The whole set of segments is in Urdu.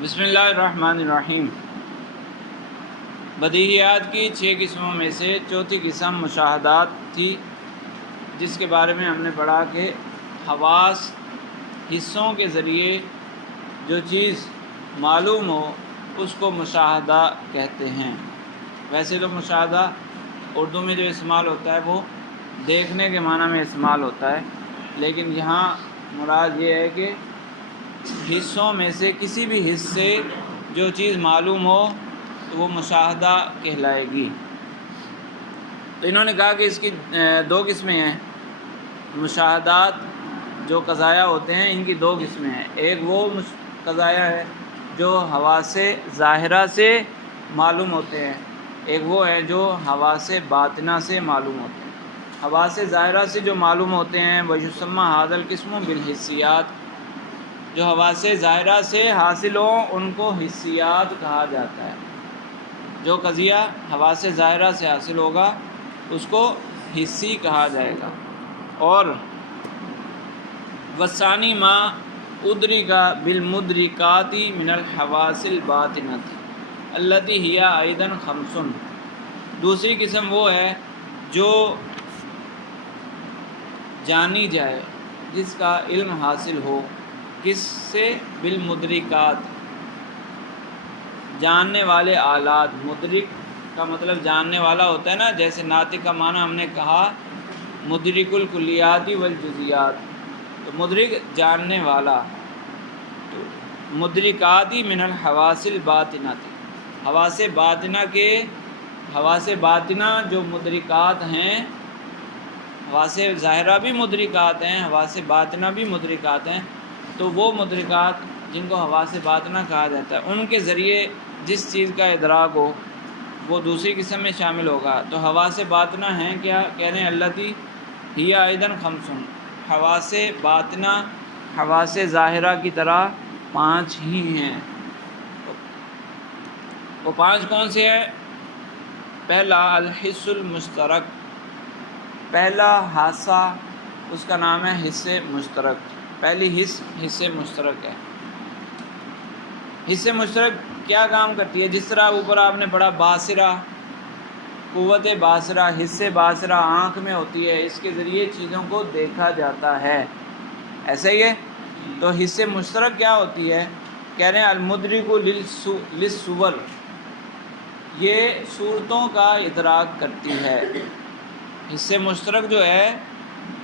بسم اللہ الرحمن الرحیم۔ بدیہیات کی 6 قسموں میں سے چوتھی قسم مشاہدات تھی، جس کے بارے میں ہم نے پڑھا کہ حواس حصوں کے ذریعے جو چیز معلوم ہو اس کو مشاہدہ کہتے ہیں۔ ویسے تو مشاہدہ اردو میں جو استعمال ہوتا ہے وہ دیکھنے کے معنی میں استعمال ہوتا ہے، لیکن یہاں مراد یہ ہے کہ حصوں میں سے کسی بھی حصے جو چیز معلوم ہو تو وہ مشاہدہ کہلائے گی۔ تو انہوں نے کہا کہ اس کی 2 قسمیں ہیں۔ مشاہدات جو قضایا ہوتے ہیں ان کی 2 قسمیں ہیں۔ ایک وہ قضایا ہے جو حواس ظاہرہ سے معلوم ہوتے ہیں، ایک وہ ہے جو حواس باطنہ سے معلوم ہوتے ہیں۔ حواس ظاہرہ سے جو معلوم ہوتے ہیں وَيُسَمَّى هَذَا الْقِسْمُ بِالْحِسِّيَّاتِ، جو حواس ظاہرہ سے حاصل ہوں ان کو حسیات کہا جاتا ہے۔ جو قضیہ حواس ظاہرہ سے حاصل ہوگا اس کو حسی کہا جائے گا۔ اور وَالثَّانِي مَا أُدْرِكَ بِالْمُدْرِكَاتِ مِنَ الْحَوَاسِ الْبَاطِنَةِ الَّتِي هِيَ أَيْضًا خَمْسٌ، دوسری قسم وہ ہے جو جانی جائے، جس کا علم حاصل ہو، کس سے؟ بالمدرکات، جاننے والے آلات۔ مدرک کا مطلب جاننے والا ہوتا ہے نا، جیسے ناطق کا معنی ہم نے کہا مدرک الکلیات والجزیات، تو مدرک جاننے والا۔ تو مدرکاتی من الحواس الباطنہ، حواس باطنہ کے، حواس باطنہ جو مدرکات ہیں، حواس ظاہرہ بھی مدرکات ہیں، حواس باطنہ بھی مدرکات ہیں، تو وہ مدرکات جن کو حواس باطنہ کہا جاتا ہے ان کے ذریعے جس چیز کا ادراک ہو وہ دوسری قسم میں شامل ہوگا۔ تو حواس باطنہ ہیں کیا؟ کہہ رہے ہیں التی ہی ایدن خمسن، حواس باطنہ حواس ظاہرہ کی طرح 5 ہی ہیں۔ وہ 5 کون سے ہیں؟ پہلا الحس المشترک، پہلا حادثہ اس کا نام ہے حس مشترک۔ پہلی حس مشترک ہے۔ حس مشترک کیا کام کرتی ہے؟ جس طرح اوپر آپ نے پڑھا باصرہ، قوت باصرہ، حس باصرہ آنکھ میں ہوتی ہے، اس کے ذریعے چیزوں کو دیکھا جاتا ہے، ایسا ہی ہے۔ تو حس مشترک کیا ہوتی ہے؟ کہہ رہے ہیں المدرک للصور، یہ صورتوں کا ادراک کرتی ہے۔ حس مشترک جو ہے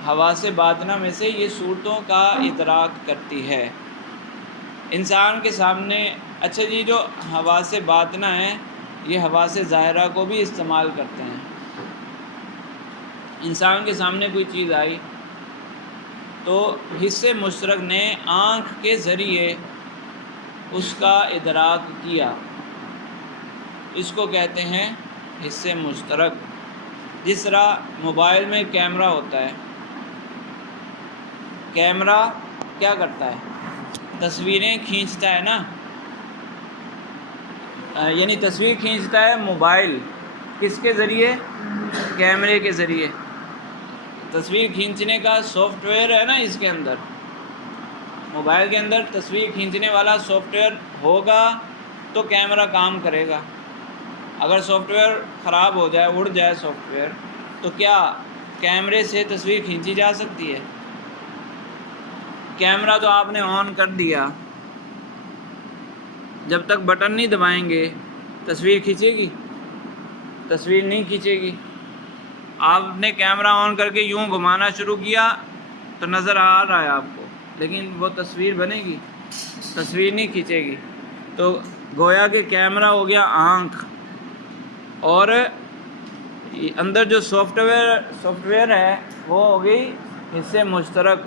حواس باطنہ میں سے یہ صورتوں کا ادراک کرتی ہے انسان کے سامنے۔ اچھا جی، جو حواس باطنہ ہیں یہ حواس ظاہرہ کو بھی استعمال کرتے ہیں۔ انسان کے سامنے کوئی چیز آئی تو حس مشترک نے آنکھ کے ذریعے اس کا ادراک کیا، اس کو کہتے ہیں حس مشترک۔ جس طرح موبائل میں کیمرہ ہوتا ہے، کیمرہ کیا کرتا ہے؟ تصویریں کھینچتا ہے نا، یعنی تصویر کھینچتا ہے موبائل، کس کے ذریعے؟ کیمرے کے ذریعے۔ تصویر کھینچنے کا سافٹ ویئر ہے نا اس کے اندر، موبائل کے اندر تصویر کھینچنے والا سافٹ ویئر ہوگا تو کیمرہ کام کرے گا۔ اگر سافٹ ویئر خراب ہو جائے، اڑ جائے سافٹ ویئر، تو کیا کیمرے سے تصویر کھینچی جا سکتی ہے؟ کیمرہ تو آپ نے آن کر دیا، جب تک بٹن نہیں دبائیں گے تصویر کھینچے گی؟ تصویر نہیں کھینچے گی۔ آپ نے کیمرہ آن کر کے یوں گھمانا شروع کیا تو نظر آ رہا ہے آپ کو، لیکن وہ تصویر بنے گی؟ تصویر نہیں کھینچے گی۔ تو گویا کہ کیمرہ ہو گیا آنکھ، اور اندر جو سافٹ ویئر ہے وہ ہو گئی حس مشترک۔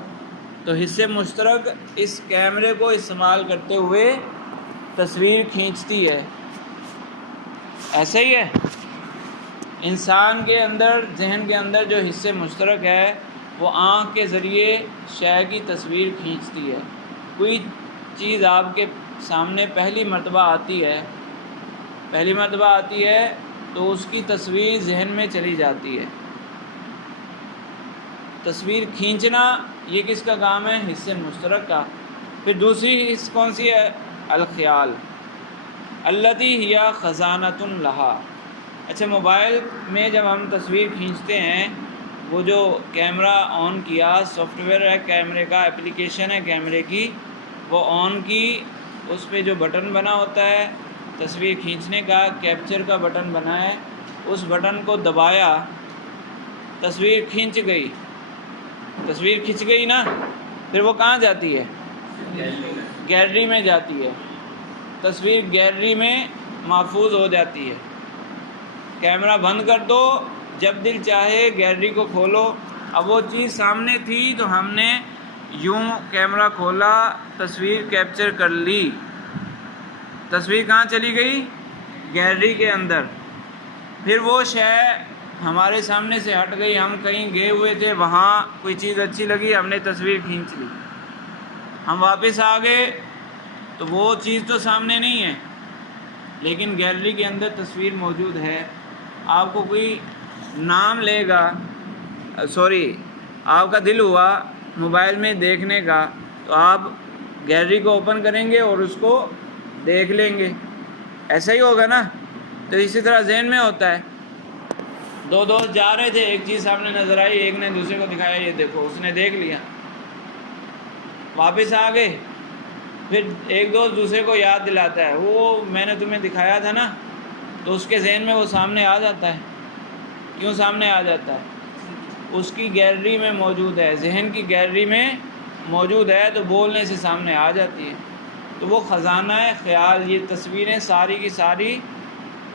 تو حس مشترک اس کیمرے کو استعمال کرتے ہوئے تصویر کھینچتی ہے، ایسا ہی ہے۔ انسان کے اندر، ذہن کے اندر جو حس مشترک ہے وہ آنکھ کے ذریعے شے کی تصویر کھینچتی ہے۔ کوئی چیز آپ کے سامنے پہلی مرتبہ آتی ہے تو اس کی تصویر ذہن میں چلی جاتی ہے۔ تصویر کھینچنا یہ کس کا کام ہے؟ حس مشترک کا۔ پھر دوسری حس کون سی ہے؟ الخیال التی ہی خزانۃ لہا۔ اچھا، موبائل میں جب ہم تصویر کھینچتے ہیں، وہ جو کیمرہ آن کیا، سافٹ ویئر ہے کیمرے کا، اپلیکیشن ہے کیمرے کی، وہ آن کی، اس پہ جو بٹن بنا ہوتا ہے تصویر کھینچنے کا، کیپچر کا بٹن بنا ہے، اس بٹن کو دبایا، تصویر کھنچ گئی، تصویر کھنچ گئی نا، پھر وہ کہاں جاتی ہے؟ گیلری میں جاتی ہے، تصویر گیلری میں محفوظ ہو جاتی ہے۔ کیمرہ بند کر دو، جب دل چاہے گیلری کو کھولو۔ اب وہ چیز سامنے تھی تو ہم نے یوں کیمرہ کھولا، تصویر کیپچر کر لی، تصویر کہاں چلی گئی؟ گیلری کے اندر۔ پھر وہ شے ہمارے سامنے سے ہٹ گئی، ہم کہیں گئے ہوئے تھے، وہاں کوئی چیز اچھی لگی، ہم نے تصویر کھینچ لی، ہم واپس آ گئے تو وہ چیز تو سامنے نہیں ہے، لیکن گیلری کے اندر تصویر موجود ہے۔ آپ کو کوئی نام لے گا، آپ کا دل ہوا موبائل میں دیکھنے کا، تو آپ گیلری کو اوپن کریں گے اور اس کو دیکھ لیں گے، ایسا ہی ہوگا نا؟ تو اسی طرح ذہن میں ہوتا ہے۔ دو دوست جا رہے تھے، ایک چیز سامنے نظر آئی، ایک نے دوسرے کو دکھایا یہ دیکھو، اس نے دیکھ لیا، واپس آ گئے، پھر ایک دوست دوسرے کو یاد دلاتا ہے، وہ میں نے تمہیں دکھایا تھا نا، تو اس کے ذہن میں وہ سامنے آ جاتا ہے۔ کیوں سامنے آ جاتا ہے؟ اس کی گیلری میں موجود ہے، ذہن کی گیلری میں موجود ہے، تو بولنے سے سامنے آ جاتی ہے۔ تو وہ خزانہ خیال، یہ تصویریں ساری کی ساری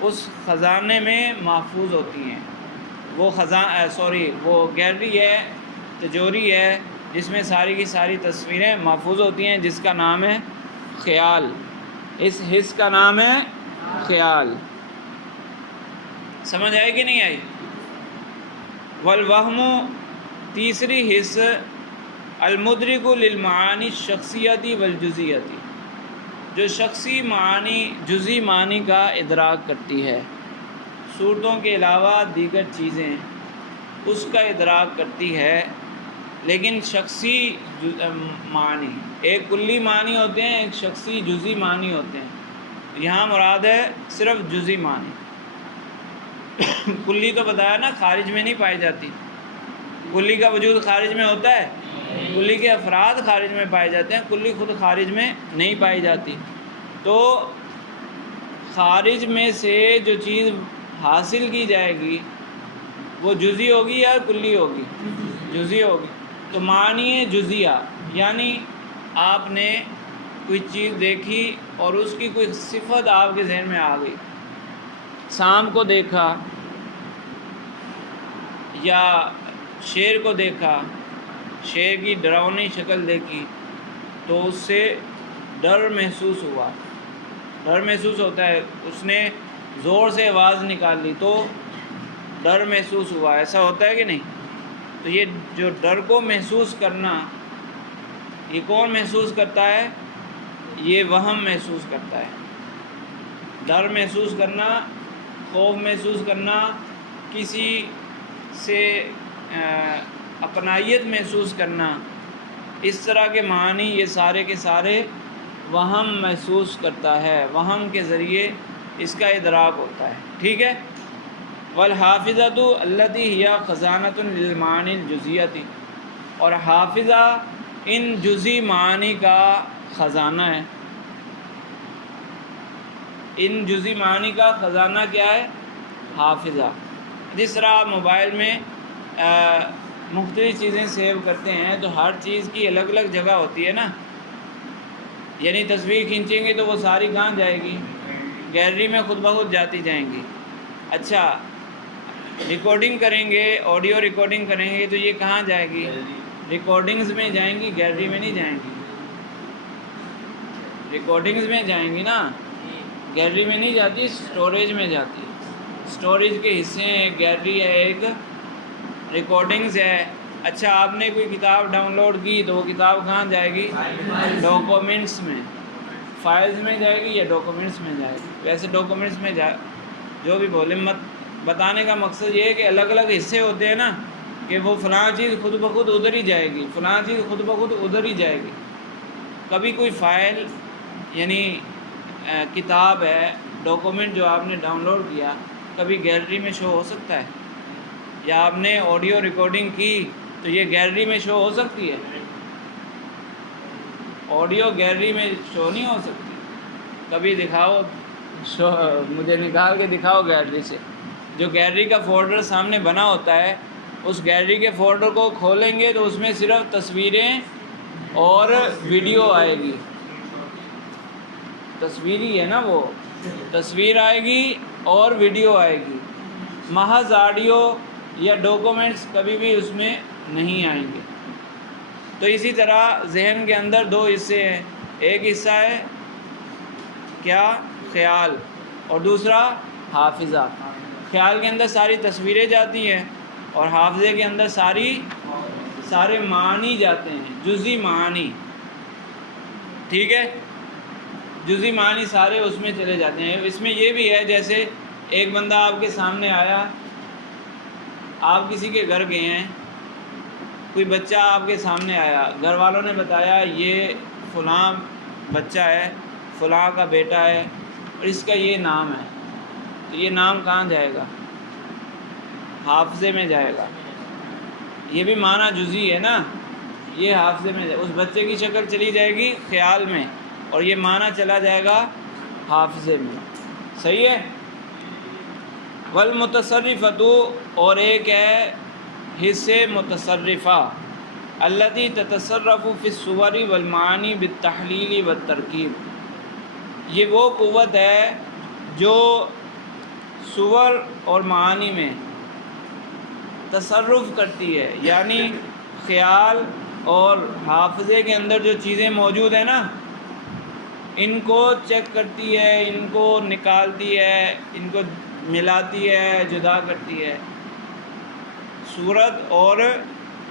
اس خزانے میں محفوظ ہوتی ہیں۔ وہ گیلری ہے، تجوری ہے، جس میں ساری کی ساری تصویریں محفوظ ہوتی ہیں، جس کا نام ہے خیال۔ اس حص کا نام ہے خیال۔ سمجھ آئی کہ نہیں آئی؟ والوہم، تیسری حص، المدرک للمعانی الشخصیتی والجزئیتی، جو شخصی معانی، جزئی معنی کا ادراک کرتی ہے، صورتوں کے علاوہ دیگر چیزیں اس کا ادراک کرتی ہے، لیکن شخصی معنی، ایک کلی معنی ہوتے ہیں، ایک شخصی جزئی معنی ہوتے ہیں۔ یہاں مراد ہے صرف جزئی معنی۔ کلی تو بتایا نا خارج میں نہیں پائی جاتی، کلی کا وجود خارج میں ہوتا ہے، کلی کے افراد خارج میں پائے جاتے ہیں، کلی خود خارج میں نہیں پائی جاتی۔ تو خارج میں سے جو چیز حاصل کی جائے گی وہ جزئی ہوگی یا کلی ہوگی؟ جزئی ہوگی۔ تو معنی جزیہ، یعنی آپ نے کوئی چیز دیکھی اور اس کی کوئی صفت آپ کے ذہن میں آ گئی، سانپ کو دیکھا یا شیر کو دیکھا، شیر کی ڈراؤنی شکل دیکھی تو اس سے ڈر محسوس ہوا، ڈر محسوس ہوتا ہے، اس نے زور سے آواز نکال لی تو ڈر محسوس ہوا، ایسا ہوتا ہے کہ نہیں؟ تو یہ جو ڈر کو محسوس کرنا، یہ کون محسوس کرتا ہے؟ یہ وہم محسوس کرتا ہے۔ ڈر محسوس کرنا، خوف محسوس کرنا، کسی سے اپنائیت محسوس کرنا، اس طرح کے معنی یہ سارے کے سارے وہم محسوس کرتا ہے، وہم کے ذریعے اس کا ادراک ہوتا ہے، ٹھیک ہے؟ والحافظۃ التی ہی خزانۃ للمعانی الجزئیتی، اور حافظہ ان جزئی معانی کا خزانہ ہے۔ ان جزئی معانی کا خزانہ کیا ہے؟ حافظہ۔ جس طرح آپ موبائل میں مختلف چیزیں سیو کرتے ہیں تو ہر چیز کی الگ الگ جگہ ہوتی ہے نا، یعنی تصویر کھینچیں گے تو وہ ساری کہاں جائے گی؟ گیلری میں خود بخود جاتی جائیں گی۔ اچھا، ریکارڈنگ کریں گے، آڈیو ریکارڈنگ کریں گے تو یہ کہاں جائے گی؟ ریکارڈنگز میں جائیں گی، گیلری میں نہیں جائیں گی۔ ریکارڈنگز میں جائیں گی نا، گیلری میں نہیں جاتی، اسٹوریج میں جاتی ہے۔ اسٹوریج کے حصے ہیں، ایک گیلری ہے، ایک ریکارڈنگز ہے۔ اچھا، آپ نے کوئی کتاب ڈاؤن لوڈ کی تو وہ کتاب کہاں جائے گی؟ ڈاکومنٹس میں، فائلز میں جائے گی یا ڈاکومنٹس میں جائے گی؟ ویسے ڈاکومنٹس میں جو بھی بولے مت، بتانے کا مقصد یہ ہے کہ الگ الگ حصے ہوتے ہیں نا، کہ وہ فلاں چیز خود بخود ادھر ہی جائے گی، فلاں چیز خود بخود ادھر ہی جائے گی۔ کبھی کوئی فائل یعنی کتاب ہے، ڈاکومنٹ جو آپ نے ڈاؤن لوڈ کیا، کبھی گیلری میں شو ہو سکتا ہے؟ یا آپ نے آڈیو ریکارڈنگ کی تو یہ گیلری میں شو ہو سکتی ہے؟ آڈیو گیلری میں شو نہیں ہو سکتی. کبھی دکھاؤ، شو مجھے نکال کے دکھاؤ گیلری سے. جو گیلری کا فولڈر سامنے بنا ہوتا ہے، اس گیلری کے فولڈر کو کھولیں گے تو اس میں صرف تصویریں اور ویڈیو آئے گی. تصویری ہے نا، وہ تصویر آئے گی اور ویڈیو آئے گی. محض آڈیو یا ڈاکومنٹس کبھی بھی اس میں نہیں آئیں گے. تو اسی طرح ذہن کے اندر دو حصے ہیں، ایک حصہ ہے کیا؟ خیال، اور دوسرا حافظہ. خیال کے اندر ساری تصویریں جاتی ہیں اور حافظے کے اندر سارے معانی جاتے ہیں، جزئی معانی. ٹھیک ہے، جزئی معانی سارے اس میں چلے جاتے ہیں. اس میں یہ بھی ہے جیسے ایک بندہ آپ کے سامنے آیا، آپ کسی کے گھر گئے ہیں، کوئی بچہ آپ کے سامنے آیا، گھر والوں نے بتایا یہ فلاں بچہ ہے، فلاں کا بیٹا ہے اور اس کا یہ نام ہے. تو یہ نام کہاں جائے گا؟ حافظے میں جائے گا. یہ بھی معنی جزئی ہے نا، یہ حافظے میں اس بچے کی شکل چلی جائے گی خیال میں اور یہ معنی چلا جائے گا حافظے میں. صحیح ہے. والمتصرفۃ، اور ایک ہے حصے متصرفہ، التی تتصرف فی الصور والمعانی بالتحلیل والترکیب. یہ وہ قوت ہے جو صور اور معانی میں تصرف کرتی ہے، یعنی خیال اور حافظے کے اندر جو چیزیں موجود ہیں نا، ان کو چیک کرتی ہے، ان کو نکالتی ہے، ان کو ملاتی ہے، جدا کرتی ہے. صورت اور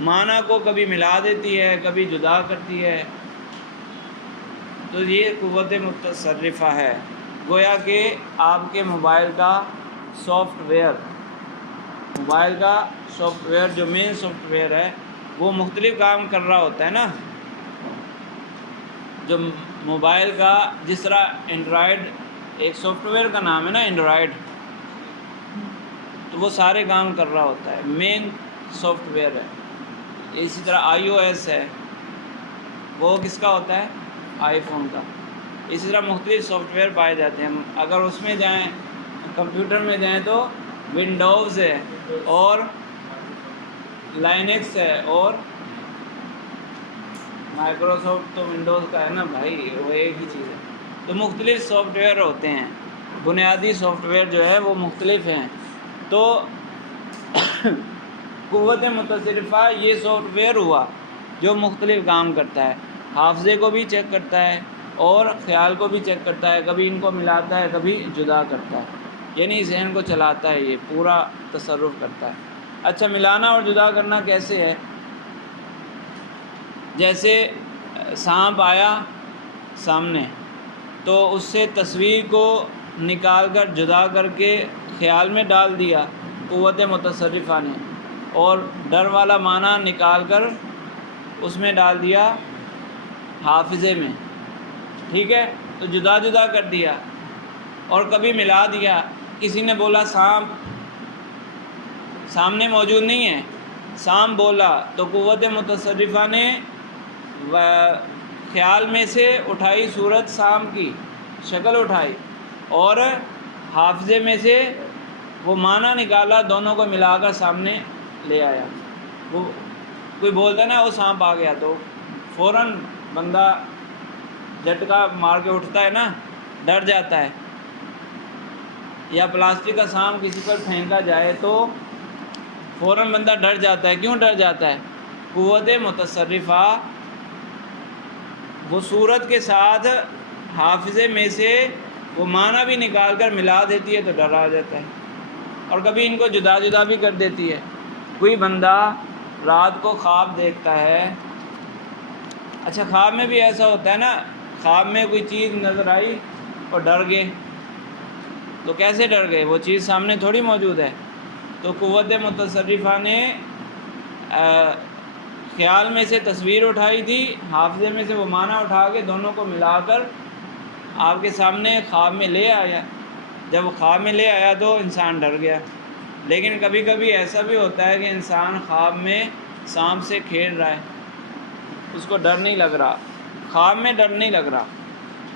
معنی کو کبھی ملا دیتی ہے، کبھی جدا کرتی ہے. تو یہ قوت متصرفہ ہے. گویا کہ آپ کے موبائل کا سافٹ ویئر، جو مین سافٹ ویئر ہے وہ مختلف کام کر رہا ہوتا ہے نا. جو موبائل کا، جس طرح اینڈرائڈ ایک سافٹ ویئر کا نام ہے نا اینڈرائڈ، تو وہ سارے کام کر رہا ہوتا ہے، مین سافٹ ویئر ہے. اسی طرح آئی او ایس ہے، وہ کس کا ہوتا ہے؟ آئی فون کا. اسی طرح مختلف سافٹ ویئر پائے جاتے ہیں. اگر اس میں جائیں، کمپیوٹر میں جائیں تو ونڈوز ہے اور لائنکس ہے اور مائکروسافٹ تو ونڈوز کا ہے نا بھائی، وہ ایک ہی چیز ہے. تو مختلف سافٹ ویئر ہوتے ہیں، بنیادی سافٹ ویئر جو ہے وہ مختلف ہیں. تو قوت متصرفہ یہ سافٹ ویئر ہوا جو مختلف کام کرتا ہے، حافظے کو بھی چیک کرتا ہے اور خیال کو بھی چیک کرتا ہے، کبھی ان کو ملاتا ہے، کبھی جدا کرتا ہے، یعنی ذہن کو چلاتا ہے، یہ پورا تصرف کرتا ہے. اچھا، ملانا اور جدا کرنا کیسے ہے؟ جیسے سانپ آیا سامنے تو اس سے تصویر کو نکال کر جدا کر کے خیال میں ڈال دیا قوت متصرفہ نے، اور ڈر والا معنی نکال کر اس میں ڈال دیا حافظے میں. ٹھیک ہے، تو جدا جدا کر دیا. اور کبھی ملا دیا، کسی نے بولا سانپ، سامنے موجود نہیں ہے، سانپ بولا تو قوت متصرفہ نے خیال میں سے اٹھائی صورت سانپ کی شکل اٹھائی اور حافظے میں سے وہ معنی نکالا، دونوں کو ملا کر سامنے لے آیا. وہ کوئی بولتا نا وہ سانپ آ گیا تو فوراً بندہ جھٹکا مار کے اٹھتا ہے نا، ڈر جاتا ہے. یا پلاسٹک کا سانپ کسی پر پھینکا جائے تو فوراً بندہ ڈر جاتا ہے. کیوں ڈر جاتا ہے؟ قوت متصرفہ وہ صورت کے ساتھ حافظے میں سے وہ معنی بھی نکال کر ملا دیتی ہے تو ڈر آ جاتا ہے. اور کبھی ان کو جدا جدا بھی کر دیتی ہے. کوئی بندہ رات کو خواب دیکھتا ہے، اچھا خواب میں بھی ایسا ہوتا ہے نا، خواب میں کوئی چیز نظر آئی اور ڈر گئے. تو کیسے ڈر گئے؟ وہ چیز سامنے تھوڑی موجود ہے. تو قوت متصرفہ نے خیال میں سے تصویر اٹھائی تھی، حافظے میں سے وہ معنی اٹھا کے دونوں کو ملا کر آپ کے سامنے خواب میں لے آیا، جب خواب میں لے آیا تو انسان ڈر گیا۔ لیکن کبھی کبھی ایسا بھی ہوتا ہے کہ انسان خواب میں سانپ سے کھیل رہا ہے، اس کو ڈر نہیں لگ رہا، خواب میں ڈر نہیں لگ رہا،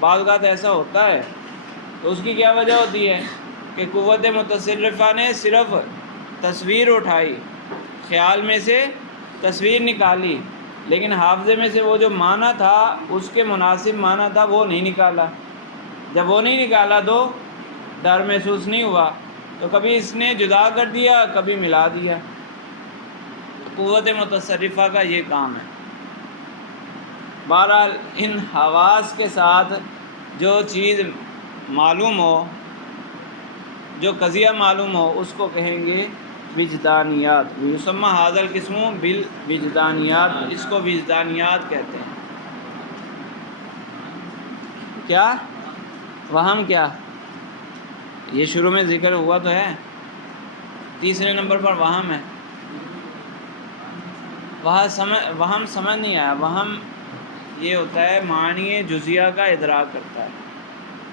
بعض اوقات ایسا ہوتا ہے۔ تو اس کی کیا وجہ ہوتی ہے کہ قوت متصرفہ نے صرف تصویر اٹھائی، خیال میں سے تصویر نکالی، لیکن حافظے میں سے وہ جو معنی تھا، اس کے مناسب معنی تھا، وہ نہیں نکالا۔ جب وہ نہیں نکالا تو ڈر محسوس نہیں ہوا، تو کبھی اس نے جدا کر دیا، کبھی ملا دیا۔ قوت متصرفہ کا یہ کام ہے۔ بہرحال ان حواس کے ساتھ جو چیز معلوم ہو، جو قضیہ معلوم ہو، اس کو کہیں گے وجدانیات۔ یسمى ھذا القسم بالوجدانیات، اس کو وجدانیات کہتے ہیں۔ کیا وہم؟ کیا یہ شروع میں ذکر ہوا تو ہے، تیسرے نمبر پر وہم ہے۔ وہم سمجھ نہیں آیا۔ وہم یہ ہوتا ہے معنی جزیہ کا ادراک کرتا ہے۔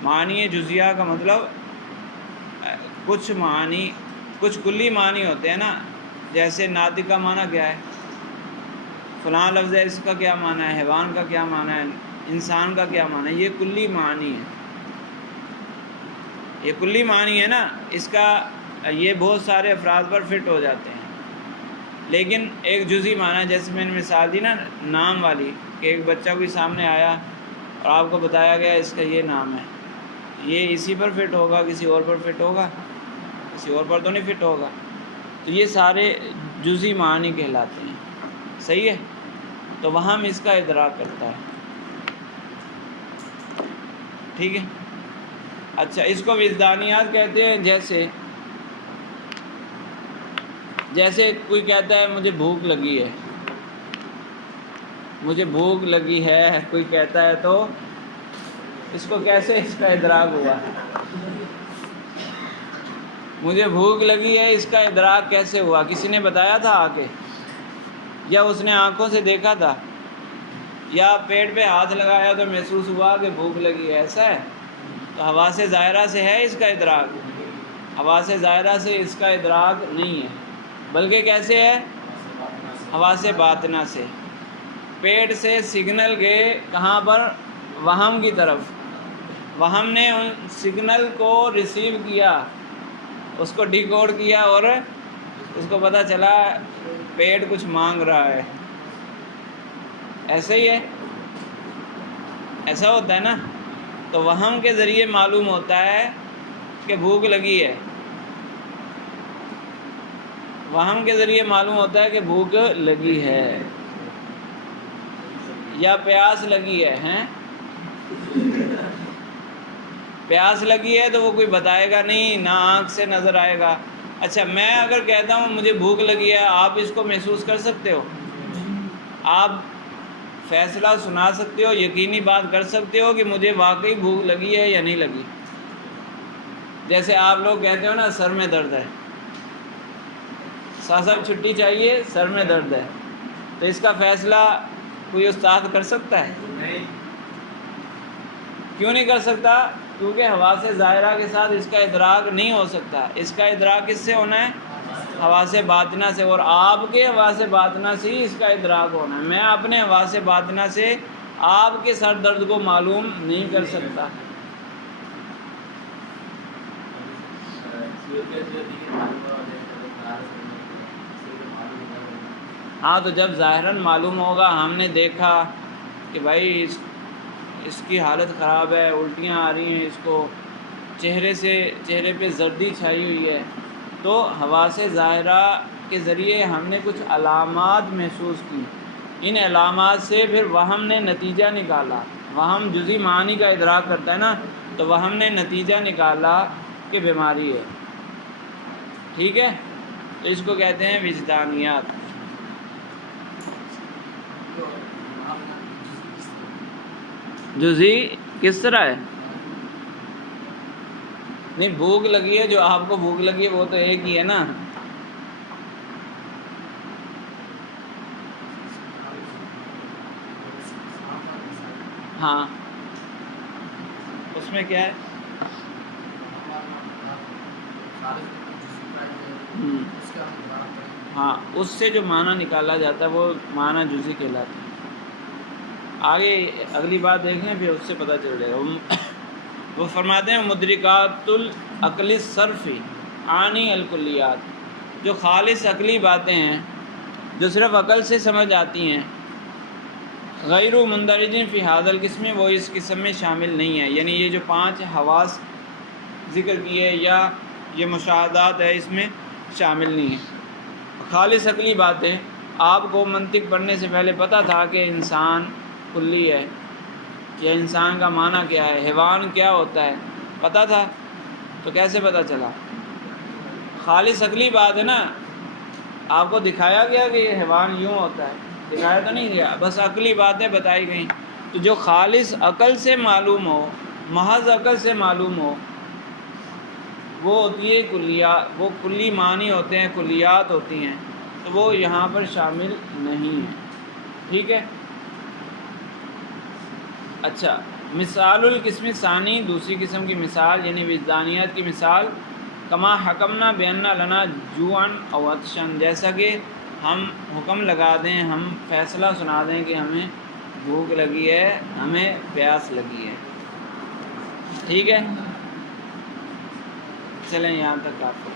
معنی جزیہ کا مطلب کچھ کلی معنی ہوتے ہیں نا، جیسے ناطق کا معنی کیا ہے، فلاں لفظ ہے، اس کا کیا معنی ہے، حیوان کا کیا معنی ہے، انسان کا کیا معنی ہے، یہ کلی معنی ہے۔ یہ کلی معنی ہے نا، اس کا یہ بہت سارے افراد پر فٹ ہو جاتے ہیں۔ لیکن ایک جزئی معنی، جیسے میں نے مثال دی نا نام والی، کہ ایک بچہ کوئی سامنے آیا اور آپ کو بتایا گیا اس کا یہ نام ہے، یہ اسی پر فٹ ہوگا، کسی اور پر فٹ ہوگا؟ کسی اور پر تو نہیں فٹ ہوگا۔ تو یہ سارے جزئی معنی کہلاتے ہیں، صحیح ہے؟ تو وہم اس کا ادراک کرتا ہے، ٹھیک ہے؟ اچھا، اس کو وجدانیات کہتے ہیں۔ جیسے کوئی کہتا ہے مجھے بھوک لگی ہے، مجھے بھوک لگی ہے، کوئی کہتا ہے، تو اس کو کیسے اس کا ادراک ہوا؟ مجھے بھوک لگی ہے، اس کا ادراک کیسے ہوا؟ کسی نے بتایا تھا آ کے، یا اس نے آنکھوں سے دیکھا تھا، یا پیٹ پہ ہاتھ لگایا تو محسوس ہوا کہ بھوک لگی ہے؟ ایسا ہے؟ تو حواس ظاہرہ سے ہے اس کا ادراک؟ حواس ظاہرہ سے اس کا ادراک نہیں ہے، بلکہ کیسے ہے؟ حواس باطنہ سے۔ پیٹ سے سگنل گئے کہاں پر؟ وہم کی طرف۔ وہم نے ان سگنل کو ریسیو کیا، اس کو ڈیکوڈ کیا، اور اس کو پتہ چلا پیٹ کچھ مانگ رہا ہے۔ ایسا ہی ہے، ایسا ہوتا ہے نا؟ تو وہم کے ذریعے معلوم ہوتا ہے کہ بھوک لگی ہے، وہم کے ذریعے معلوم ہوتا ہے کہ بھوک لگی ہے یا پیاس لگی ہے، ہیں؟ پیاس لگی ہے تو وہ کوئی بتائے گا نہیں، نہ آنکھ سے نظر آئے گا۔ اچھا، میں اگر کہتا ہوں مجھے بھوک لگی ہے، آپ اس کو محسوس کر سکتے ہو؟ آپ فیصلہ سنا سکتے ہو، یقینی بات کر سکتے ہو کہ مجھے واقعی بھوک لگی ہے یا نہیں لگی؟ جیسے آپ لوگ کہتے ہو نا سر میں درد ہے، صاحب چھٹی چاہیے، سر میں درد ہے، تو اس کا فیصلہ کوئی استاد کر سکتا ہے؟ نہیں۔ کیوں نہیں کر سکتا؟ کیونکہ حواس ظاہرہ کے ساتھ اس کا ادراک نہیں ہو سکتا۔ اس کا ادراک کس سے ہونا ہے؟ حواس باطنہ سے، اور آپ کے حواس باطنہ سے ہی اس کا ادراک ہونا ہے۔ میں اپنے حواس باطنہ سے آپ کے سر درد کو معلوم نہیں کر سکتا۔ ہاں، تو جب ظاہراً معلوم ہوگا، ہم نے دیکھا کہ بھائی اس کی حالت خراب ہے، الٹیاں آ رہی ہیں، اس کو چہرے پہ زردی چھائی ہوئی ہے، تو حواس ظاہرہ کے ذریعے ہم نے کچھ علامات محسوس کی، ان علامات سے پھر وہم نے نتیجہ نکالا۔ وہم جزئی معنی کا ادراک کرتا ہے نا، تو وہم نے نتیجہ نکالا کہ بیماری ہے، ٹھیک ہے؟ تو اس کو کہتے ہیں وجدانیات۔ جزئی کس طرح ہے؟ نہیں، بھوک لگی ہے، جو آپ کو بھوک لگی ہے وہ تو ایک ہی ہے نا۔ ہاں، تو اس میں کیا ہے؟ ہاں، اس سے جو معنی نکالا جاتا ہے وہ معنی جزئی کہلاتا ہے۔ آگے اگلی بات دیکھیں پھر اس سے پتہ چل جائے گا۔ وہ فرماتے ہیں مدرکات العقل الصرف عانی الکلیات، جو خالص عقلی باتیں ہیں جو صرف عقل سے سمجھ آتی ہیں، غیر مندرج فی ھذا القسم، وہ اس قسم میں شامل نہیں ہے، یعنی یہ جو 5 حواس ذکر کیے یا یہ مشاہدات ہے اس میں شامل نہیں ہیں۔ خالص عقلی باتیں، آپ کو منطق پڑھنے سے پہلے پتہ تھا کہ انسان کلی ہے، یا انسان کا معنی کیا ہے، حیوان کیا ہوتا ہے، پتہ تھا؟ تو کیسے پتہ چلا؟ خالص عقلی بات ہے نا، آپ کو دکھایا گیا کہ یہ حیوان یوں ہوتا ہے، دکھایا تو نہیں گیا، بس عقلی باتیں بتائی گئیں۔ تو جو خالص عقل سے معلوم ہو، محض عقل سے معلوم ہو، وہ ہوتی ہے کلیات، وہ کلی معنی ہوتے ہیں، کلیات ہوتی ہیں، تو وہ یہاں پر شامل نہیں ہے۔ ٹھیک ہے؟ اچھا، مثال القسم ثانی، دوسری قسم کی مثال یعنی وجدانیت کی مثال، کما حکمنا بأن لنا جوعا او عطشا، جیسا کہ ہم حکم لگا دیں، ہم فیصلہ سنا دیں کہ ہمیں بھوک لگی ہے، ہمیں پیاس لگی ہے۔ ٹھیک ہے، چلیں یہاں تک آپ کو